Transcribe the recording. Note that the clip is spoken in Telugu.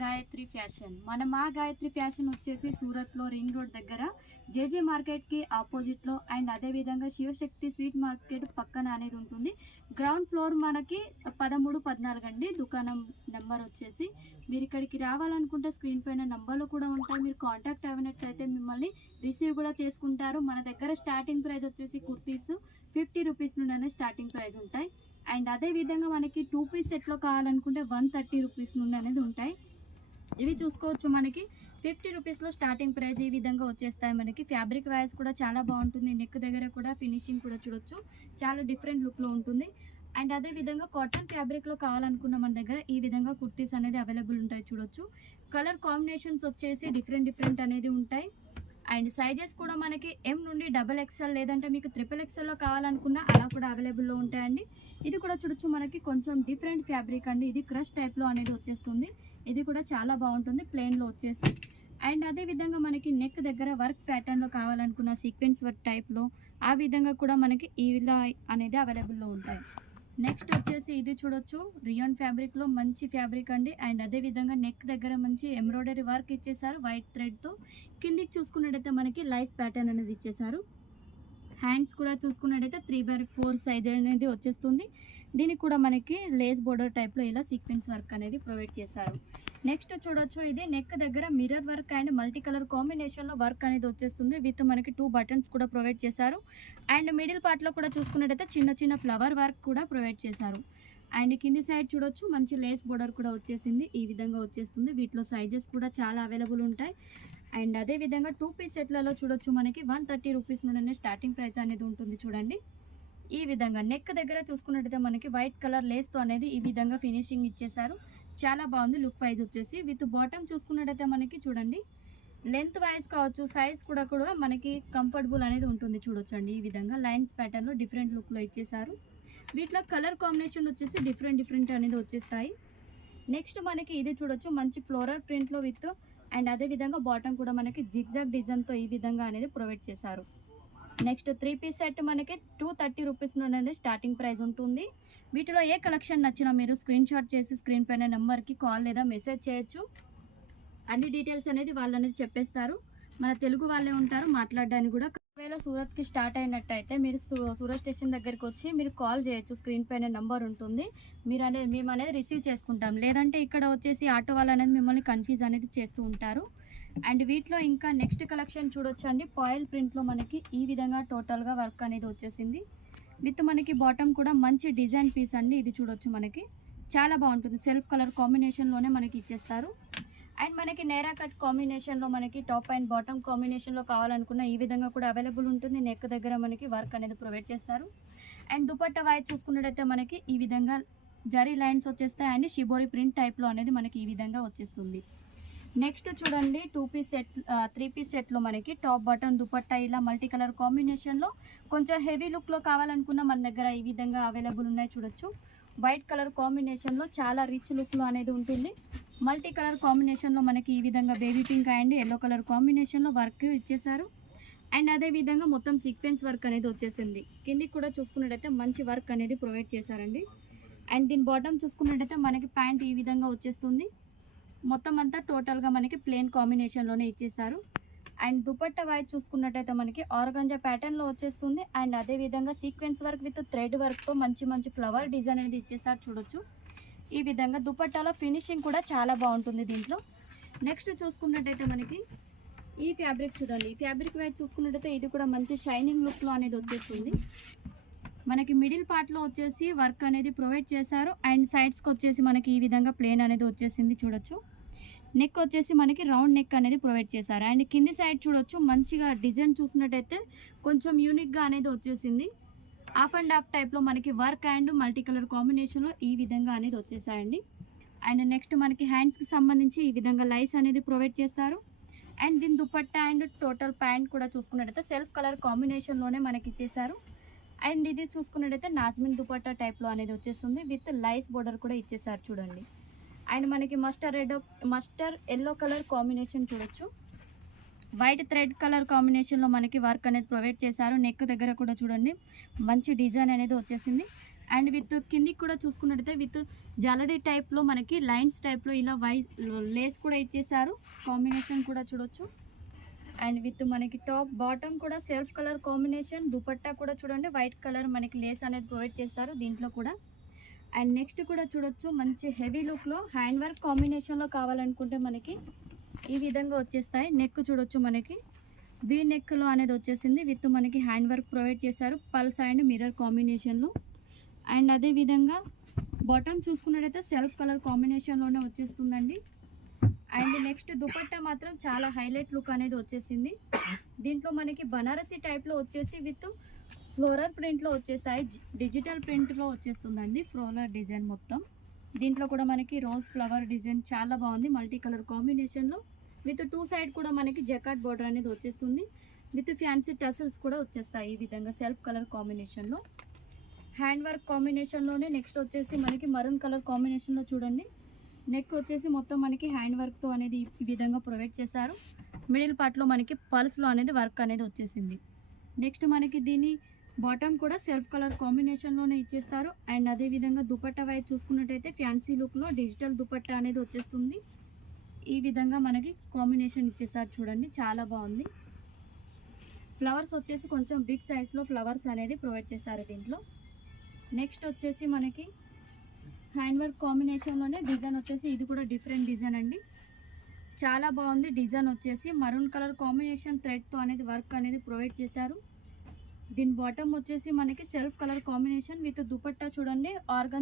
గాయత్రి ఫ్యాషన్. మా గాయత్రి ఫ్యాషన్ వచ్చేసి సూరత్లో రింగ్ రోడ్ దగ్గర జేజే మార్కెట్కి ఆపోజిట్లో అండ్ అదేవిధంగా శివశక్తి స్వీట్ మార్కెట్ పక్కన అనేది ఉంటుంది. గ్రౌండ్ ఫ్లోర్ మనకి 13, 14 అండి. దుకాణం నెంబర్ వచ్చేసి మీరు ఇక్కడికి రావాలనుకుంటే స్క్రీన్ పైన నెంబర్లు కూడా ఉంటాయి. మీరు కాంటాక్ట్ అయినట్లయితే మిమ్మల్ని రిసీవ్ కూడా చేసుకుంటారు. మన దగ్గర స్టార్టింగ్ ప్రైస్ వచ్చేసి కుర్తీస్ 50 రూపీస్ నుండి స్టార్టింగ్ ప్రైస్ ఉంటాయి. అండ్ అదేవిధంగా మనకి 2 పీస్ సెట్లో కావాలనుకుంటే 130 రూపీస్ నుండి అనేది ఉంటాయి. ఇవి చూసుకోవచ్చు, మనకి 50 రూపీస్లో స్టార్టింగ్ ప్రైస్ ఈ విధంగా వచ్చేస్తాయి. మనకి ఫ్యాబ్రిక్ వైజ్ కూడా చాలా బాగుంటుంది. నెక్ దగ్గర కూడా ఫినిషింగ్ కూడా చూడొచ్చు, చాలా డిఫరెంట్ లుక్లో ఉంటుంది. అండ్ అదేవిధంగా కాటన్ ఫ్యాబ్రిక్లో కావాలనుకున్న మన దగ్గర ఈ విధంగా కుర్తీస్ అనేది అవైలబుల్ ఉంటాయి. చూడొచ్చు, కలర్ కాంబినేషన్స్ వచ్చేసి డిఫరెంట్ అనేది ఉంటాయి. అండ్ సైజెస్ కూడా మనకి M నుండి XXL లేదంటే మీకు XXLలో కావాలనుకున్నా అలా కూడా అవైలబుల్లో ఉంటాయండి. ఇది కూడా చూడొచ్చు, మనకి కొంచెం డిఫరెంట్ ఫ్యాబ్రిక్ అండి. ఇది క్రష్ టైప్లో అనేది వచ్చేస్తుంది. ఇది కూడా చాలా బాగుంటుంది ప్లెయిన్లో వచ్చేసి. అండ్ అదేవిధంగా మనకి నెక్ దగ్గర వర్క్ ప్యాటర్న్లో కావాలనుకున్న సీక్వెన్స్ వర్క్ టైప్లో ఆ విధంగా కూడా మనకి ఇలా అనేది అవైలబుల్లో ఉంటాయి. నెక్స్ట్ వచ్చేసి ఇది చూడొచ్చు, రియాన్ ఫ్యాబ్రిక్లో మంచి ఫ్యాబ్రిక్ అండి. అండ్ అదేవిధంగా నెక్ దగ్గర మంచి ఎంబ్రాయిడరీ వర్క్ ఇచ్చేసారు వైట్ థ్రెడ్తో. కిందికి చూసుకున్నట్టయితే మనకి లైస్ ప్యాటర్న్ అనేది ఇచ్చేసారు. హ్యాండ్స్ కూడా చూసుకున్నట్టయితే 3/4 సైజ్ అనేది వచ్చేస్తుంది. దీనికి కూడా మనకి లేస్ బోర్డర్ టైప్లో ఇలా సీక్వెన్స్ వర్క్ అనేది ప్రొవైడ్ చేశారు. నెక్స్ట్ చూడొచ్చు, ఇది నెక్ దగ్గర mirror work and multi colour కాంబినేషన్లో వర్క్ అనేది వచ్చేస్తుంది. విత్ మనకి 2 బటన్స్ కూడా ప్రొవైడ్ చేశారు. అండ్ మిడిల్ పార్ట్లో కూడా చూసుకున్నట్టయితే చిన్న ఫ్లవర్ వర్క్ కూడా ప్రొవైడ్ చేశారు. అండ్ కింది సైడ్ చూడొచ్చు, మంచి లేస్ బోర్డర్ కూడా వచ్చేసింది. ఈ విధంగా వచ్చేస్తుంది. వీటిలో సైజెస్ కూడా చాలా అవైలబుల్ ఉంటాయి. అండ్ అదేవిధంగా 2 పీస్ సెట్లలో చూడొచ్చు, మనకి 130 రూపీస్ నుండి స్టార్టింగ్ ప్రైస్ అనేది ఉంటుంది. చూడండి, ఈ విధంగా నెక్ దగ్గర చూసుకున్నట్టయితే మనకి వైట్ కలర్ లేస్తో అనేది ఈ విధంగా ఫినిషింగ్ ఇచ్చేసారు. చాలా బాగుంది లుక్ వైజ్ వచ్చేసి. విత్ బాటమ్ చూసుకున్నట్టయితే మనకి చూడండి, లెంత్ వైజ్ కావచ్చు, సైజ్ కూడా మనకి కంఫర్టబుల్ అనేది ఉంటుంది. చూడొచ్చు అండి, ఈ విధంగా లైన్స్ ప్యాటర్న్లో డిఫరెంట్ లుక్లో ఇచ్చేసారు. వీటిలో కలర్ కాంబినేషన్ వచ్చేసి డిఫరెంట్ అనేది వచ్చేస్తాయి. నెక్స్ట్ మనకి ఇది చూడొచ్చు, మంచి ఫ్లోరల్ ప్రింట్లో విత్ అండ్ అదేవిధంగా బాటమ్ కూడా మనకి జిగ్జాగ్ డిజైన్తో ఈ విధంగా అనేది ప్రొవైడ్ చేశారు. నెక్స్ట్ 3 పీస్ సెట్ మనకి 230 రూపీస్ నుండి స్టార్టింగ్ ప్రైస్ ఉంటుంది. వీటిలో ఏ కలెక్షన్ నచ్చినా మీరు స్క్రీన్ షాట్ చేసి స్క్రీన్ పైన నెంబర్కి కాల్ లేదా మెసేజ్ చేయొచ్చు. అన్ని డీటెయిల్స్ అనేది వాళ్ళు అనేది చెప్పేస్తారు. మన తెలుగు వాళ్ళే ఉంటారు మాట్లాడడానికి కూడా. ఒకవేళ సూరత్కి స్టార్ట్ అయినట్టయితే మీరు సూరత్ స్టేషన్ దగ్గరికి వచ్చి మీరు కాల్ చేయొచ్చు. స్క్రీన్ పైన నెంబర్ ఉంటుంది, మేము అనేది రిసీవ్ చేసుకుంటాం. లేదంటే ఇక్కడ వచ్చేసి ఆటో వాళ్ళు అనేది మిమ్మల్ని కన్ఫ్యూజ్ అనేది చేస్తూ ఉంటారు. అండ్ వీటిలో ఇంకా నెక్స్ట్ కలెక్షన్ చూడొచ్చు అండి, పాయిల్ ప్రింట్లో మనకి ఈ విధంగా టోటల్గా వర్క్ అనేది వచ్చేసింది. విత్ మనకి బాటమ్ కూడా మంచి డిజైన్ పీస్ అండి. ఇది చూడొచ్చు, మనకి చాలా బాగుంటుంది. సెల్ఫ్ కలర్ కాంబినేషన్లోనే మనకి ఇచ్చేస్తారు. అండ్ మనకి నేరా కట్ కాంబినేషన్లో మనకి టాప్ అండ్ బాటమ్ కాంబినేషన్లో కావాలనుకున్న ఈ విధంగా కూడా అవైలబుల్ ఉంటుంది. నెక్ దగ్గర మనకి వర్క్ అనేది ప్రొవైడ్ చేస్తారు. అండ్ దుపట్టా వైజ్ చూసుకున్నట్టయితే మనకి ఈ విధంగా జరీ లైన్స్ వచ్చేస్తాయి. అండ్ షిబోరి ప్రింట్ టైప్లో అనేది మనకి ఈ విధంగా వచ్చేస్తుంది. నెక్స్ట్ చూడండి, 2 పీస్ సెట్ 3 పీస్ సెట్లో మనకి టాప్ బటన్ దుపట్టా ఇలా మల్టీ కలర్ కాంబినేషన్లో కొంచెం హెవీ లుక్లో కావాలనుకున్న మన దగ్గర ఈ విధంగా అవైలబుల్ ఉన్నాయి. చూడొచ్చు, వైట్ కలర్ కాంబినేషన్లో చాలా రిచ్ లుక్లో అనేది ఉంటుంది. మల్టీ కలర్ కాంబినేషన్లో మనకి ఈ విధంగా baby pink and yellow colour కాంబినేషన్లో వర్క్ ఇచ్చేసారు. అండ్ అదేవిధంగా మొత్తం సీక్వెన్స్ వర్క్ అనేది వచ్చేసింది. కిందికి కూడా చూసుకున్నట్టయితే మంచి వర్క్ అనేది ప్రొవైడ్ చేశారండి. అండ్ దీని బాటమ్ చూసుకున్నట్టయితే మనకి ప్యాంట్ ఈ విధంగా వచ్చేస్తుంది. మొత్తం అంతా టోటల్గా మనకి ప్లెయిన్ కాంబినేషన్లోనే ఇచ్చేసారు. అండ్ దుపట్టా వైజ్ చూసుకున్నట్టయితే మనకి ఆర్గంజా ప్యాటర్న్లో వచ్చేస్తుంది. అండ్ అదేవిధంగా సీక్వెన్స్ వర్క్ విత్ థ్రెడ్ వర్క్తో మంచి ఫ్లవర్ డిజైన్ అనేది ఇచ్చేసారు. చూడొచ్చు, ఈ విధంగా దుపట్టాలో ఫినిషింగ్ కూడా చాలా బాగుంటుంది దీంట్లో. నెక్స్ట్ చూసుకున్నట్టయితే మనకి ఈ ఫ్యాబ్రిక్ చూడండి, ఈ ఫ్యాబ్రిక్ వైజ్ చూసుకున్నట్టయితే ఇది కూడా మంచి షైనింగ్ లుక్లో అనేది వచ్చేస్తుంది. మనకి మిడిల్ పార్ట్లో వచ్చేసి వర్క్ అనేది ప్రొవైడ్ చేశారు. అండ్ సైడ్స్కి వచ్చేసి మనకి ఈ విధంగా ప్లేన్ అనేది వచ్చేసింది. చూడొచ్చు, నెక్ వచ్చేసి మనకి రౌండ్ నెక్ అనేది ప్రొవైడ్ చేశారు. అండ్ కింది సైడ్ చూడొచ్చు, మంచిగా డిజైన్ చూసినట్టయితే కొంచెం యూనిక్గా అనేది వచ్చేసింది. హాఫ్ అండ్ హాఫ్ టైప్లో మనకి వర్క్ అండ్ మల్టీ కలర్ కాంబినేషన్లో ఈ విధంగా అనేది వచ్చేసాయండి. అండ్ నెక్స్ట్ మనకి హ్యాండ్స్కి సంబంధించి ఈ విధంగా లైస్ అనేది ప్రొవైడ్ చేస్తారు. అండ్ దీని దుపట్టా అండ్ టోటల్ ప్యాంట్ కూడా చూసుకున్నట్టయితే సెల్ఫ్ కలర్ కాంబినేషన్లోనే మనకి ఇచ్చేసారు. అండ్ ఇది చూసుకున్నట్టయితే నాజ్మిన్ దుపట్టా టైప్లో అనేది వచ్చేస్తుంది. విత్ లైస్ బోర్డర్ కూడా ఇచ్చేసారు. చూడండి, అండ్ మనకి మస్టర్ ఎల్లో కలర్ కాంబినేషన్ చూడొచ్చు, వైట్ థ్రెడ్ కలర్ కాంబినేషన్లో మనకి వర్క్ అనేది ప్రొవైడ్ చేశారు. నెక్ దగ్గర కూడా చూడండి మంచి డిజైన్ అనేది వచ్చేసింది. అండ్ విత్ కిందికి కూడా చూసుకున్నట్టయితే విత్ జలరీ టైప్లో మనకి లైన్స్ టైప్లో ఇలా లేస్ కూడా ఇచ్చేసారు. కాంబినేషన్ కూడా చూడొచ్చు. అండ్ విత్ మనకి టాప్ బాటమ్ కూడా సెల్ఫ్ కలర్ కాంబినేషన్. దుపట్టా కూడా చూడండి వైట్ కలర్ మనకి లేస్ అనేది ప్రొవైడ్ చేస్తారు దీంట్లో కూడా. అండ్ నెక్స్ట్ కూడా చూడొచ్చు మంచి హెవీ లుక్లో హ్యాండ్ వర్క్ కాంబినేషన్లో కావాలనుకుంటే మనకి ఈ విధంగా వచ్చేస్తాయి. నెక్ చూడొచ్చు మనకి వీ నెక్లో అనేది వచ్చేసింది విత్ మనకి హ్యాండ్ వర్క్ ప్రొవైడ్ చేశారు పల్స్ అండ్ మిర్రర్ కాంబినేషన్లో. అండ్ అదే విధంగా బాటమ్ చూసుకున్నట్టయితే సెల్ఫ్ కలర్ కాంబినేషన్లోనే వచ్చేస్తుందండి. అండ్ నెక్స్ట్ దుపట్టా మాత్రం చాలా హైలైట్ లుక్ అనేది వచ్చేసింది. దీంట్లో మనకి బనారసి టైప్లో వచ్చేసి విత్ ఫ్లోరల్ ప్రింట్లో వచ్చేసాయి. డిజిటల్ ప్రింట్లో వచ్చేస్తుందండి ఫ్లోరల్ డిజైన్ మొత్తం. దీంట్లో కూడా మనకి రోజ్ ఫ్లవర్ డిజైన్ చాలా బాగుంది మల్టీ కలర్ కాంబినేషన్లో. విత్ టూ సైడ్ కూడా మనకి జకాట్ బోర్డర్ అనేది వచ్చేస్తుంది. విత్ ఫ్యాన్సీ టసల్స్ కూడా వచ్చేస్తాయి ఈ విధంగా సెల్ఫ్ కలర్ కాంబినేషన్లో. హ్యాండ్ వర్క్ కాంబినేషన్లోనే నెక్స్ట్ వచ్చేసి మనకి మరూన్ కలర్ కాంబినేషన్లో చూడండి. నెక్ వచ్చేసి మొత్తం మనకి హ్యాండ్ వర్క్తో అనేది ఈ విధంగా ప్రొవైడ్ చేశారు. మిడిల్ పార్ట్లో మనకి పల్స్లో అనేది వర్క్ అనేది వచ్చేసింది. నెక్స్ట్ మనకి దీని బాటమ్ కూడా సెల్ఫ్ కలర్ కాంబినేషన్లోనే ఇచ్చేస్తారు. అండ్ అదేవిధంగా దుపట్టా వైపు చూసుకున్నట్టయితే ఫ్యాన్సీ లుక్లో డిజిటల్ దుపట్టా అనేది వచ్చేస్తుంది. ఈ విధంగా మనకి కాంబినేషన్ ఇచ్చేసారు చూడండి చాలా బాగుంది. ఫ్లవర్స్ వచ్చేసి కొంచెం బిగ్ సైజ్లో ఫ్లవర్స్ అనేది ప్రొవైడ్ చేశారు దీంట్లో. నెక్స్ట్ వచ్చేసి మనకి హ్యాండ్ వర్క్ కాంబినేషన్లోనే డిజైన్ వచ్చేసి ఇది కూడా డిఫరెంట్ డిజైన్ అండి. చాలా బాగుంది డిజైన్ వచ్చేసి మరూన్ కలర్ కాంబినేషన్ థ్రెడ్తో అనేది వర్క్ అనేది ప్రొవైడ్ చేశారు. దీని బాటమ్ వచ్చేసి మనకి self colour combination with dupatta చూడండి ఆర్గన్